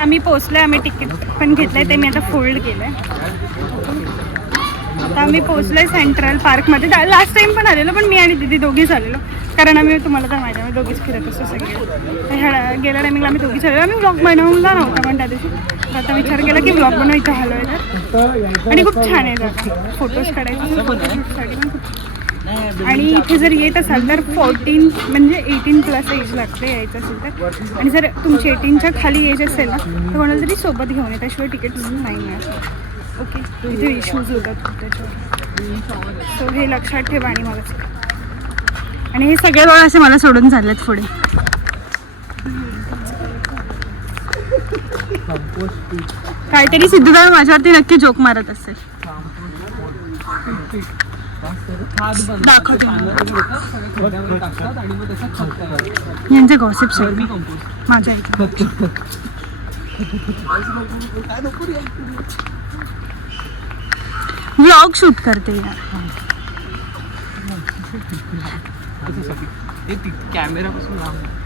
आम्ही पोहोचलोय, आम्ही तिकीट पण घेतलंय, ते मी आता फोल्ड केलंय. आता आम्ही पोहोचलोय सेंट्रल पार्कमध्ये. लास्ट टाइम पण आलेलो, पण मी आणि दीदी दोघीच आलेलो, कारण आम्ही तुम्हाला तर माहिती आहे दोघीच फिरत असतो सगळे. गेल्या टायमिंगला आम्ही दोघीच आलेलो. आम्ही ब्लॉग बनवला नव्हता पण त्या दिवशी, आता विचार केला की ब्लॉग बनवायचं हवं तर. आणि खूप छान आहे जागा, फोटोज काढायचे, फोटोशूटसाठी पण खूप. आणि इथे जर येत असाल तर 14 म्हणजे 18+ एज लागते यायचं असेल तर. आणि जर तुमची 18च्या खाली एज असेल ना तर कोणाला तरी सोबत घेऊन ये, त्याशिवाय तिकीट नाही मिळत. ओके, इथे इश्यूज होतात खूप त्याच्यावर, सो हे लक्षात ठेवा. आणि मला आणि हे सगळे लोक असे मला सोडून चाललेत पुढे. काहीतरी सिद्धूदा माझ्यावरती नक्की जोक मारत असेल. यांचे गॉसिप्स माझ्या इथे. व्लॉग शूट करते यार.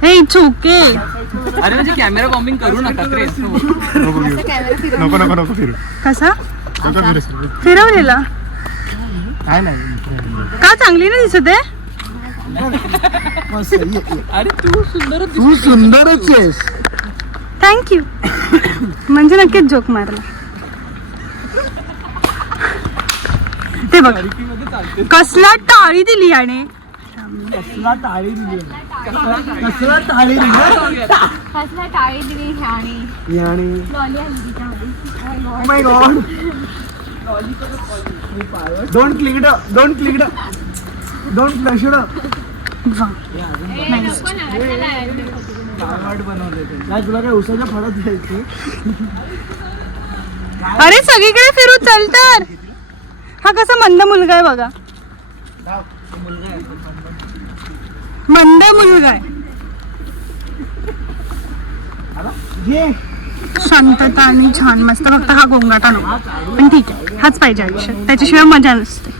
हे चोके. अरे म्हणजे कॅमेरा बॉम्बिंग करू नका रे. नको नको नको फिरू. कसा नको फिरू. फिरवलेला काय नाही. का चांगली नाही दिसत आहे? अरे तू सुंदर, तू सुंदरच आहेस. थँक्यू. म्हणजे नक्कीच जोक मारला. ते बघ कसला टाळी दिली याने. कसला टाळी दिली. कसला टाळी दिली. कसला टाळी दिली ह्याने. आणि लॉली आहे तिच्यामध्ये. Oh my God. Don't click it. Don't click it. Don't flash it. वा काय तुला काय उसाच्या फळात द्यायची. अरे सगळीकडे फिरू चल तर. हा कसा मंद मुलगा आहे बघा. मंद मुलगा आहे. शांतता आणि छान मस्त. फक्त हा गोंगाटा नको, पण ठीक आहे, हाच पाहिजे आयुष्यात, त्याच्याशिवाय मजा नसते.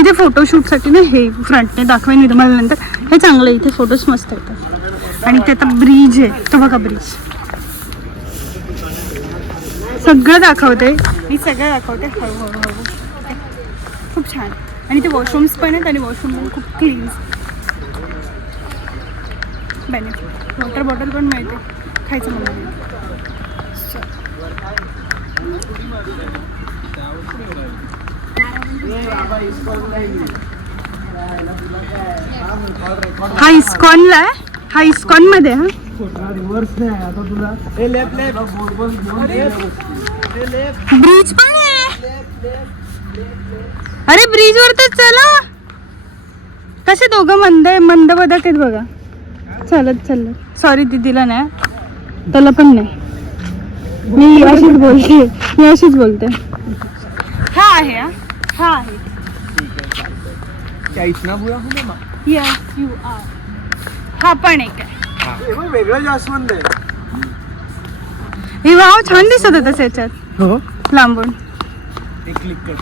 इथे फोटोशूटसाठी ना हे फ्रंटने दाखवेन मी तुम्हाला नंतर. हे चांगलं आहे, इथे फोटोज मस्त येतात. आणि ते आता ब्रिज आहे, तो बघा ब्रिज. सगळं दाखवते मी, सगळं दाखवते हळूहळू. खूप छान. आणि ते वॉशरूम्स पण आहेत, आणि वॉशरूम पण खूप क्लीन. बेनिफिट वॉटर बॉटल पण मिळते, खायचं मला. हा इस्कॉनला आहे. हा इस्कॉन मध्ये. हा रिव्हर्स नाही आता तुला. ब्रिज पण आहे. अरे ब्रिज वर तर चला. कसे दोघं मंद बदक आहेत बघा, चालत चालत. सॉरी दीदीला नाही, त्याला पण नाही. मी अशीच बोलते. हा आहे. हा आहे. Yes you are. हा पण एक आहे. वेगळं जास्वंद आहे. हे वाव छान दिसत होतं त्याच्यात हो लांबून. क्लिक कर.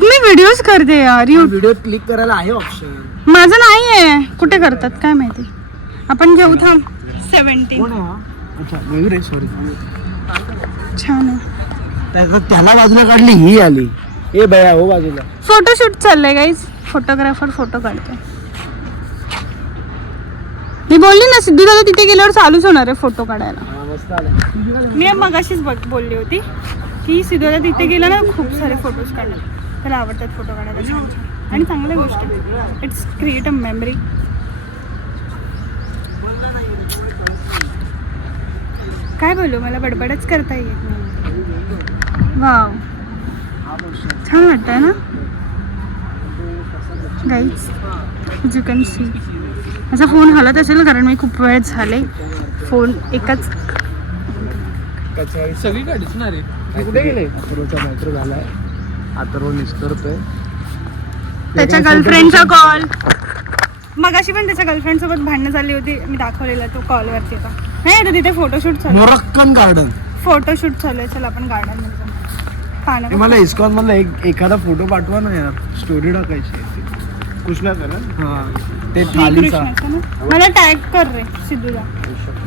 मी व्हिडिओज करते यार. व्हिडिओ क्लिक करायला आहे ऑप्शन. माझं नाही आहे. कुठे करतात काय माहिती. आपण घेऊ थांब. 17. कोण आहे हा? अच्छा मयूर आहे. सॉरी. छान आहे. त्याला बाजूला काढली, ही आली. ए बया हो बाजूला. फोटोशूट चाललंय गाईज. फोटोग्राफर फोटो काढतोय. मी बोलली ना सिद्धू दादा तिथे गेल्यावर चालूच होणार आहे फोटो काढायला. मस्त आला. मी मगाशीच बोलली होती की सिद्धू दादा तिथे गेला ना खूप सारे फोटोज काढले. त्याला आवडतात फोटो काढायला. छान छान आणि चांगल्या गोष्टी. It's create a memory. काय बोलू, मला बडबडच करता येत नाही. वाव छान वाटतंय ना गाईज. You can see. माझा फोन हलत असेल कारण मी खूप वेळ झाले फोन एकच. सगळी गाडीच ना रे. कुठे गेले? अथर्वचा मॅटर झालाय. अथर्व निष्करतोय. त्याच्या गर्लफ्रेंडचा कॉल. मगाशी पण त्याच्या गर्लफ्रेंड सोबत भांडणं झाली होती. मी दाखवलेला तो कॉलवरती होता. नाही आता तिथे फोटोशूट चालू. Moroccan garden. फोटोशूट चालू आहे. चला आपण गार्डन मध्ये पाहणं. मला इस्कॉन मधला एखादा फोटो पाठवा ना यार. स्टोरी टाकायची. कृष्णाचं ना हा ते श्रीकृष्णाचं ना. मला टॅग कर रे सिद्धूला.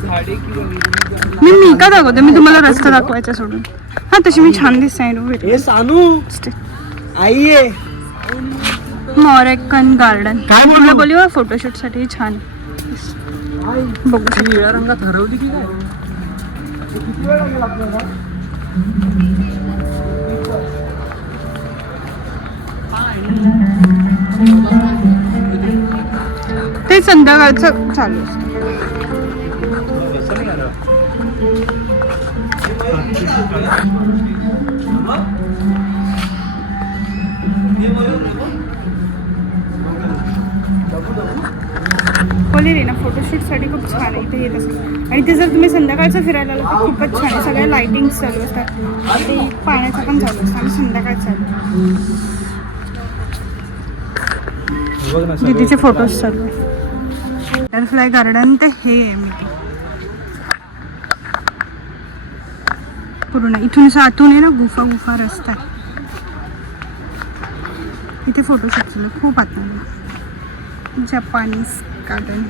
झाडे किंवा मी का दाखवते, मी तुम्हाला रस्ता दाखवायचा सोडून. हा तशी मी छान दिसते. हे सानू आई आहे. मॉरेकन गार्डन काय बोललो? मला बोलली फोटोशूट साठी छान आहे. बघू शकतो. निळ्या रंगात हरवली की काय? ते संध्याकाळचं चालू असतं. बोली रे ना फोटोशूट साठी खूप छान आहे इथे येत असं. आणि ते जर तुम्ही संध्याकाळचं फिरायला आलो तर खूपच छान आहे. सगळ्या लाइटिंग चालू असतात, ते पाण्याचं पण चालू असतं आणि संध्याकाळ चालू. दीदीचे फोटोज चालू आहे. बटरफ्लाय गार्डन ते हे आहे मी पूर्ण इथून असं आतून आहे ना, गुफा गुफा रस्ता आहे. इथे फोटोशूट चालू खूप आतून. Japanese garden.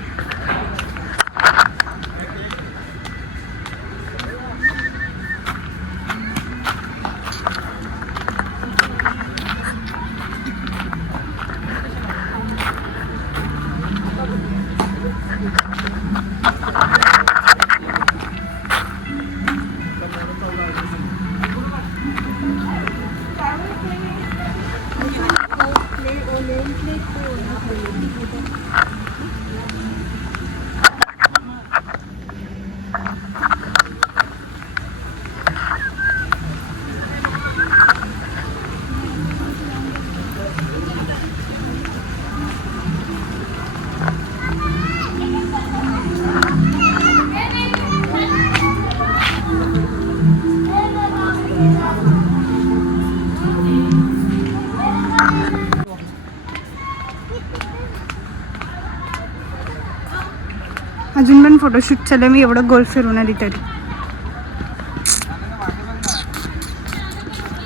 अजून पण फोटोशूट चालू आहे. मी एवढं गोल फिरून आली तरी.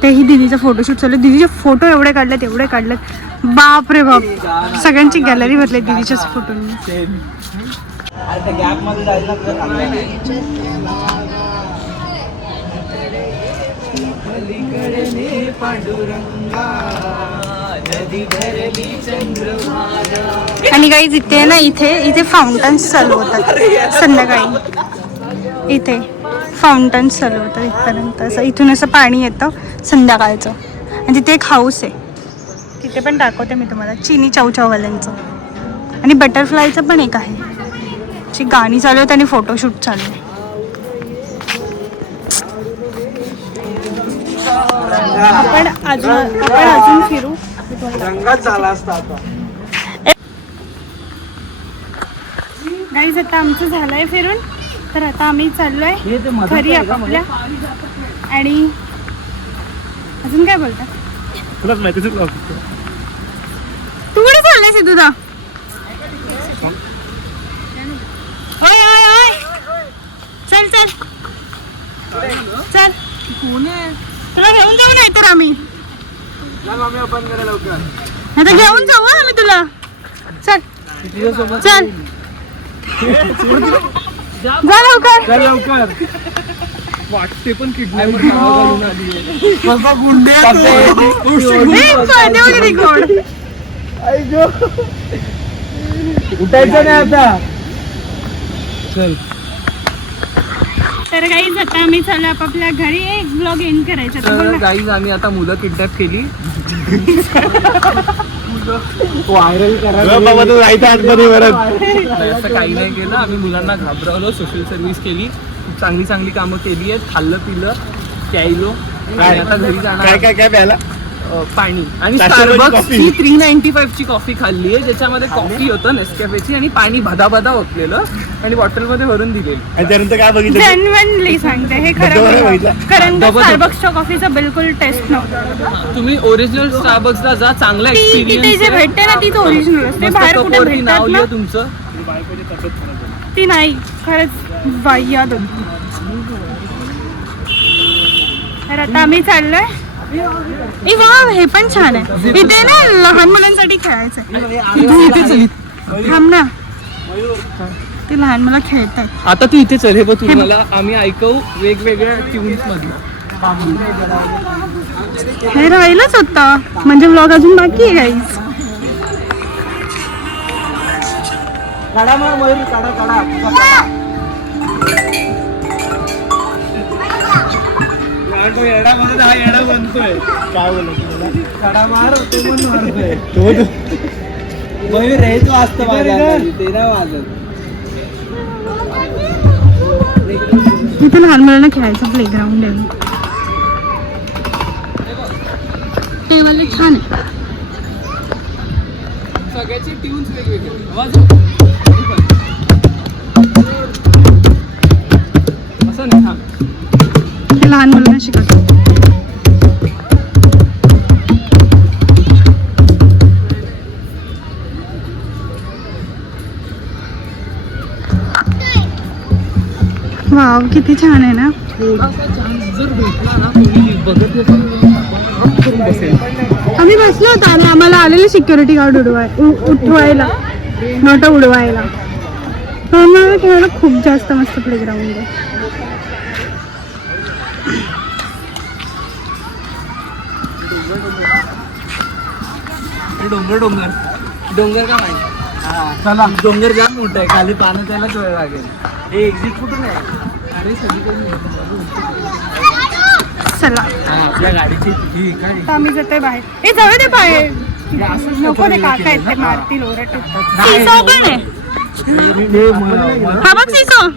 तेही दीदीचा फोटोशूट चालू आहे. दीदीचे फोटो एवढे काढलेत बाप रे बाप. सगळ्यांची गॅलरी भरली दीदीच्याच फोटोंनी. आणि काही इथे ना इथे फाउंटन्स चालू होतात संध्याकाळी. इथे फाउंटन्स चालू होतात इथपर्यंत. असं इथून असं पाणी येतं संध्याकाळचं. आणि तिथे एक हाऊस आहे, तिथे पण दाखवते मी तुम्हाला, चिनी चावचाववाल्यांचं. आणि बटरफ्लायचं पण एक आहे, जी गाणी चालू आहेत आणि फोटोशूट चालू आहे. आपण अजून फिरू. रंगात झाला असता आता. गाईज आता आमचं झालंय फिरून, तर आता आम्ही चाललोय घरी आपापल्या. आणि अजून काय बोलता? तुलाच माहितीच तू कुठे चाललाय सिद्धूदा? ओय ओय ओय, चल चल चल. तुला घेऊन जाऊ नाही तर आम्ही आपण करा लवकर. आता घेऊन जाऊ हा आम्ही तुला. चल चल जा लवकर. चल लवकर. वाटते पण किडनॅपर घालून आली आहे. कसा गुंडे उठायचं नाही आता. चल. तर गाईज आता आम्ही चाललो आपापल्या घरी. एक ब्लॉग एंड करायचा. तर गाईज आम्ही आता मुलं किडनॅप केली. व्हायरल करा बाबा. तू जायचं आतमध्ये परत. असं काही नाही केलं. आम्ही मुलांना घाबरवलो, सोशल सर्व्हिस केली, खूप चांगली चांगली कामं केली आहेत. खाल्लं पिलं प्यायलो. आणि आता घरी जाणार. काय काय काय प्यायला? पाणी आणि 400 रुपयाची स्टारबक्स कॉफी. ही 395 ची कॉफी खाल्ली आहे, ज्याच्यामध्ये कॉफी होतं नेसकॅफेची आणि पाणी भदा भदा ओतलेलं आणि बॉटलमध्ये भरून दिलेलं. आणि त्यानंतर काय बघितलं? जेन्युइनली सांगते हे बरोबर खरं, बघितलं. कारण बरोबर. स्टारबक्सच्या कॉफीचा बिलकुल टेस्ट नव्हता. तुम्ही ओरिजिनल स्टारबक्सला जा, चांगला ती तिथे जे एक्सपिरियन्स. भेटते ना तीच ओरिजिनल असते. बाहेर कुठे वरती नाव भेटतात ना लिहा तुमचं. ती नाही. खरंच वाह्यात होती. तर आता आम्ही चाललोय ए वा, हे पण छान आहे. इथे ना लहान मुलांसाठी खेळायचं आहे. थांब ना, ते लहान मुलं खेळतात. आता तू इथे चल, हे बघ तुम्हाला आम्ही ऐकवू वेगवेगळ्या ट्यून्स मध्ये. हे राहिलंच होतं, म्हणजे व्लॉग अजून बाकी आहे गाईज. काढा मग मयूर, काढा काढा तुझा काढा. तो येडा म्हणत हा येडा बनतोय. काय बोलतो तुला? काढा मार, तो पण मारतोय. तो मयूर हेच वाजतं माझ्या, ते नाही वाजत. इथे लहान मुलांना खेळायचं प्लेग्राऊंड आहे. ते वाले छान आहे. सगळ्याचे ट्यून्स वेगवेगळे. आवाज असं नाही. हा हे लहान मुलांना शिकवतात. वाव, किती छान आहे ना. थोडासा चान्स जर भेटला ना, कोणी बघत बसेल. आम्ही बसलो होतो आणि आम्हाला आलेले सिक्युरिटी गार्ड उठवायला, नोटा उडवायला. आम्हाला खेळायला खूप जास्त मस्त प्लेग्राऊंड आहे. डोंगर डोंगर डोंगर का माहिती? चला, डोंगर जाम मोठा आहे, खाली पाण्यात यायलाच वेळ लागेल. हे एक्झिट कुठून आहे? अरे सगळीकडे चला, आपल्या गाडीची ही काय आता आम्ही जातोय बाहेर. ए जाऊ दे बाहेर, नको ते काका आहेत ते मारतील, ओरडतील. सिसो पण आहे. हा बघ सिसो.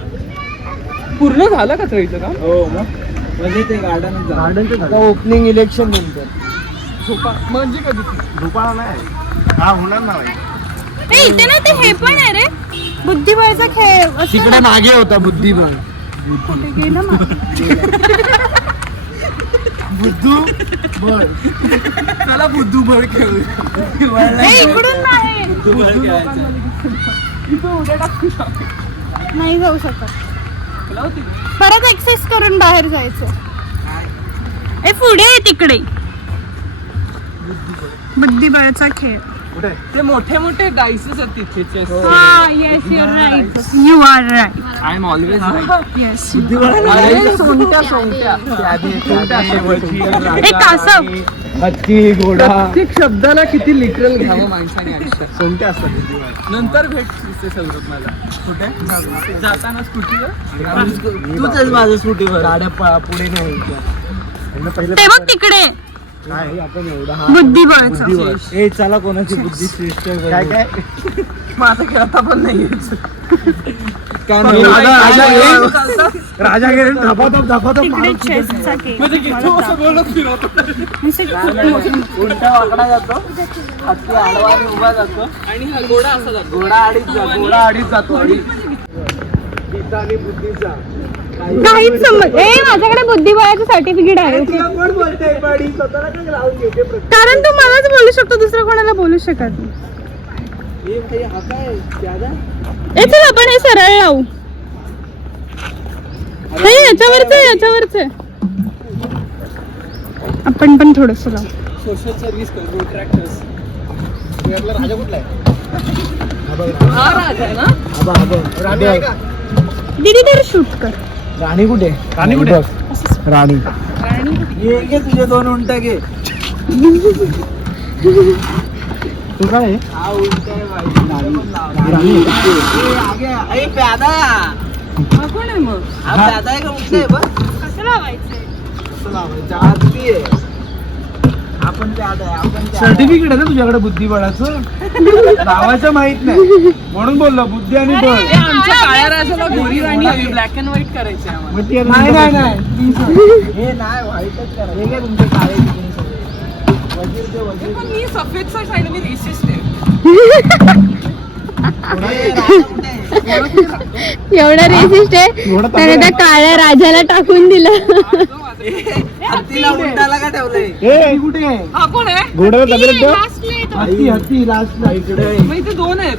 पूर्ण झालं का इथं का? हो मग, म्हणजे ते गार्डनचं ओपनिंग इलेक्शन नंतर. झोपा म्हणजे कधी झोपाळा नाही, हा होणार नाही. ए इथे ना ते हे पण आहे रे, बुद्धिबळचा खेळ असतो तिकडे ना. मागे होता बुद्धिबळ. कुठे गेलं मग? बुद्धू बळ. चला बुद्धू बळ खेळू. ए इकडून नाही, नाही जाऊ शकत. परत एक्सरसाइज करून बाहेर जायचं. ए पुढे आहे तिकडे बुद्धिबळाचा खेळ. कुठे? ते मोठे मोठे डायसेस आहेत तिथे चेस. हा yes you are right, you are right. I am always right. Yes. सोंगट्या सोंगट्या ए कासव. हत्ती, घोडा. प्रत्येक शब्दाला किती लिटरल घ्यावं माणसाने आयुष्यात. कोणते असतात बुद्धिबळ? नंतर भेट दिसते सगळं मला. कुठे जाताना स्कूटीवर तूच आहेस माझं स्कूटीवर. गाड्या पुढे नाही. ते बघ तिकडे काय आपण एवढा बुद्धिबळचं. ए चला, कोणाची बुद्धी श्रेष्ठ आहे? काय काय माझं खेळता पण नाही काय नाही. राजा गेले धपाधप तिकडे चेसचा खेळ. उलटा वाकडा जातो, हत्ती आडवा आणि उभा जातो, आणि हा घोडा असा जातो. घोडा अडीच जातो. गीता आणि बुद्धीचा काहीच समज. ए माझ्याकडे बुद्धिबळाचं सर्टिफिकेट आहे. तुला कोण बोलतंय बाडी? स्वतःला काय लावून घेते प्रत्येक. कारण तू मलाच बोलू शकतो, दुसरं कोणाला बोलू शकत नाही. हे भाई, हा काय ज्यादा? ए चल आपण हे सरळ लावू. हे याच्यावरच आपण पण थोडस लावू. सोशल सर्व्हिस करू ट्रॅक्टर्स. राजा कुठला आहे? हा राजा आहे ना. राणी आहे का? दीदी तर शूट कर. राणी कुठे? राणी कुठे? राणी. ये घे, तुझे 2 उंट घे. तू काय? हा उंट आहे भाई. राणी. ए प्यादा. हा कोण आहे मग? हा प्यादा आहे का उंट आहे बघ? कसं लावायचंय? कसं लावायचं? आरती आहे. आपण प्यादा आहे, आपण सर्टिफिकेट आहे ना तुझ्याकडे बुद्धिबळाचं? नावाचं माहित नाही म्हणून बोललो बुद्धी आणि बळ. आमच्या काळ्या राजाला गोरी राणी हवी, ब्लॅक अँड व्हाईट करायची आम्हाला. नाही हे नाही, व्हाईटच करा. हे काय तुमचे काळे वजीर ते वजीर. पण मी सफेदचा साईड मी रेसिस्ट आहे. एवढा रेसिस्ट आहे त्याने त्या काळ्या राजाला टाकून दिलं. हत्तीला उंटाला का ठेवलंय? कुठे आहे? हा कोण आहे? हत्ती हत्ती लास्टला इकडे. मग इथे 2 आहेत.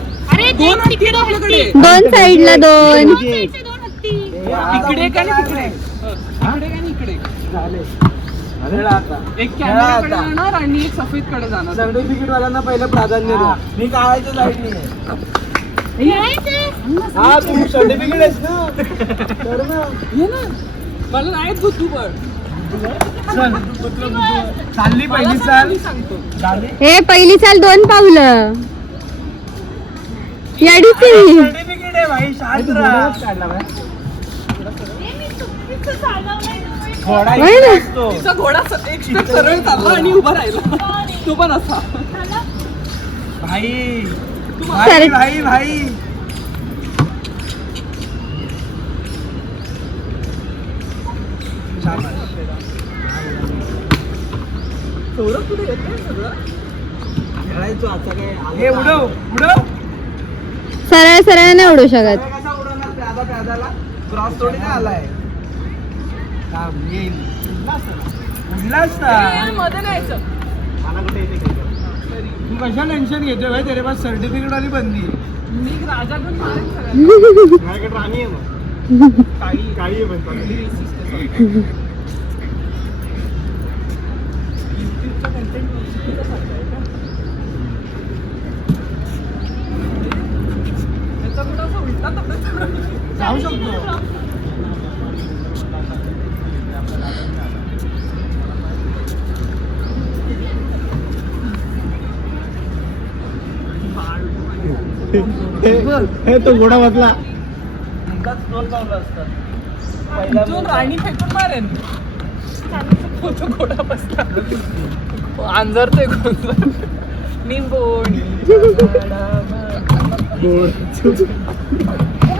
दोन हत्ती आहेत आपल्याकडे. 2 साईडला 2. इकडे का आणि तिकडे? इकडे का आणि इकडे? झाले. खेळा आता. एक खेळा कॅमेराकडे आता. जाणार आणि एक सफेद कडे जाणार. सर्टिफिकेट वाल्यांना पहिलं प्राधान्य द्या. मी काळाच्या साईडनी आहे. हा तू सर्टिफिकेट आहेस ना तर ना. ये ना मला नाही बुद्धू पण चल चालली पहिली चाल सांगतो. झाली हे पहिली चाल 2 पावलं याडीची सर्टिफिकेट आहे भाई शांत राहा. थोडा होय ना? असतो. तिचा घोडा एक स्टेप सरळ चालला आणि उभा राहिला. तो पण असा. भाई सर- भाई भाई खेळायचो आता काय हे उडव उडव सरळ सरळ नाही उडू शकत. कसा उडवणार प्यादाला क्रॉस थोडी ना आलाय काम येईल उडलाच ना मध्ये न्यायचं. तू कशा टेन्शन घेतोय भाई तेरे पास सर्टिफिकेट वाली बंदी मी राजाकडून मारेन सगळ्यांना. राणी आहे मग काळी त्याचा घोडा असा उलटा तब्येत जाऊ शकतो तो घोडा बसला दोन पावलं असतात जो राणी फेकून मारेन. तो घोडा बसला. अंजरते निंबोणी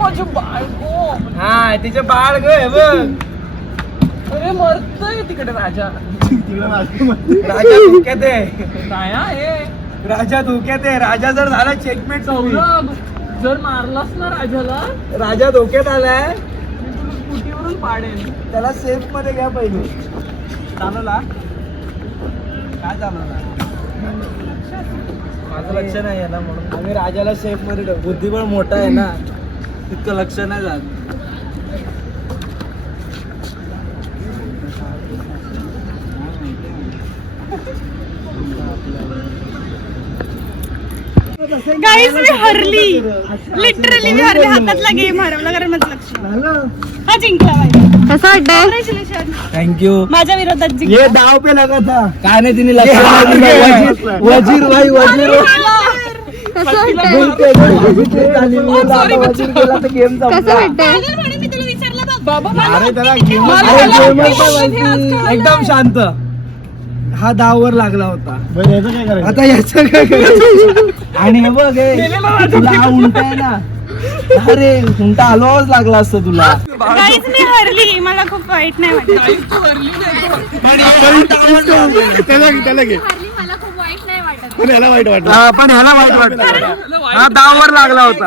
माझे बाळगो. हा तिचे बाळ ग बघ अरे मरतोय तिकडे राजा. राजा धोक्यात आहे नाही हा, हे राजा धोक्यात आहे राजा जर झाला चेकमेट सौरभ जर मारलास ना राजाला राजा धोक्यात आलाय मी तुला स्कूटीवरून पाडेन. त्याला सेफ मध्ये घ्या पहिले चालवला काय चालवला माझं लक्ष नाही आहे ना म्हणून आम्ही राजाला सेफ मध्ये ठेवू. बुद्धिबळ मोठा आहे ना तितकं लक्ष नाही जात. गाईज मी हरली लिटरली मी हरली हातातला गेम हरवला कारण माझं लक्ष हा जिंकला पाहिजे. कसं वाटतंय? कॉंग्रॅच्युलेशन थँक्यू माझ्या विरोधात ये जिंकला. दाव पे लगा था काय नाही तिने लक्ष नाही दिलं. वजीर भाई वजीर कसं वाटतंय? वजीर गेला तर गेम कसं वाटतंय? म्हणून मी तुला विचारलं बघ. बाबा अरे त्याला मला एकदम शांत. हा दाववर लागला होता आता याचं काय करायचं आणि हे बघ हे, तुला हा उंटा आहे ना अरे उंटा हलवाच लागला असतं तुला गाईज मी हरली मला खूप वाईट नाही वाटत. हरली मला खूप वाईट नाही वाटत. हा, पण ह्याला वाईट वाटतं हा दाववर लागला होता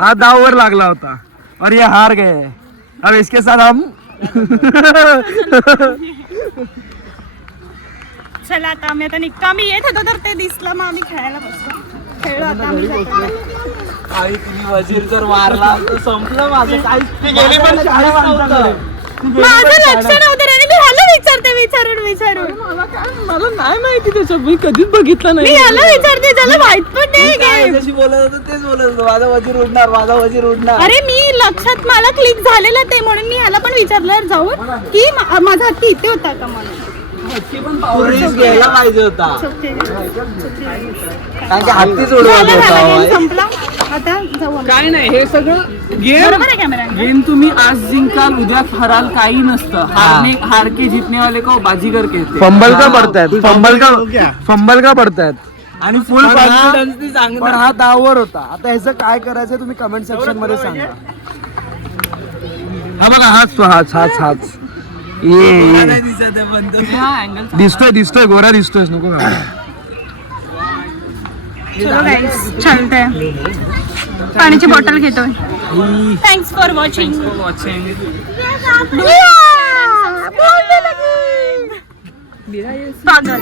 हा दाववर लागला होता और ये हार गए अब इसके साथ हम चला आता आम्ही आता निघतो. आम्ही येत होतो तर ते दिसलं मग आम्ही खेळायला बसतो. खेळलो आता आम्ही जातो. आई तुम्ही वजीर जर मारला तर संपलं माझं काहीच गेली पण माझं लक्ष नव्हतं आणि मी ह्याला विचारते विचारून मला नाही माहिती त्याचं. मी कधीच बघितलं मी नाही. ह्याला विचारते ज्याला माहित पण नाही game. जशी बोलत होतो तेच बोलत होतो माझा वजीर उडणार माझा वजीर उडणार अरे मी लक्षात मला क्लिक झालेलं ते म्हणून मी ह्याला पण विचारलं जाऊन की माझा हत्ती इथे होता का म्हणून. पुरीच घ्यायला पाहिजे होता चुकते. कारण की हत्तीच झालं, उडवत झालं, होता game संपला आता जाऊ आम्ही. काय नाही हे सगळं गेम. बरोबर आहे कॅमेरा. गेम तुम्ही आज जिंकाल उद्या हराल काही नसतं. हार के जीतने वाले को बाजीगर कहते. फंबल का पडतायत आणि फुल कॉन्फिडन्स पण हा दाववर होता. आता ह्याचं काय करायचं तुम्ही कमेंट सेक्शन मध्ये सांगा. हा बघा हाच ये दिसतोय गोरा दिसतोय नको का चलो गाईज चालतंय. पाण्याची बॉटल घेतोय. Thanks for watching. वॉचिंग. पागल.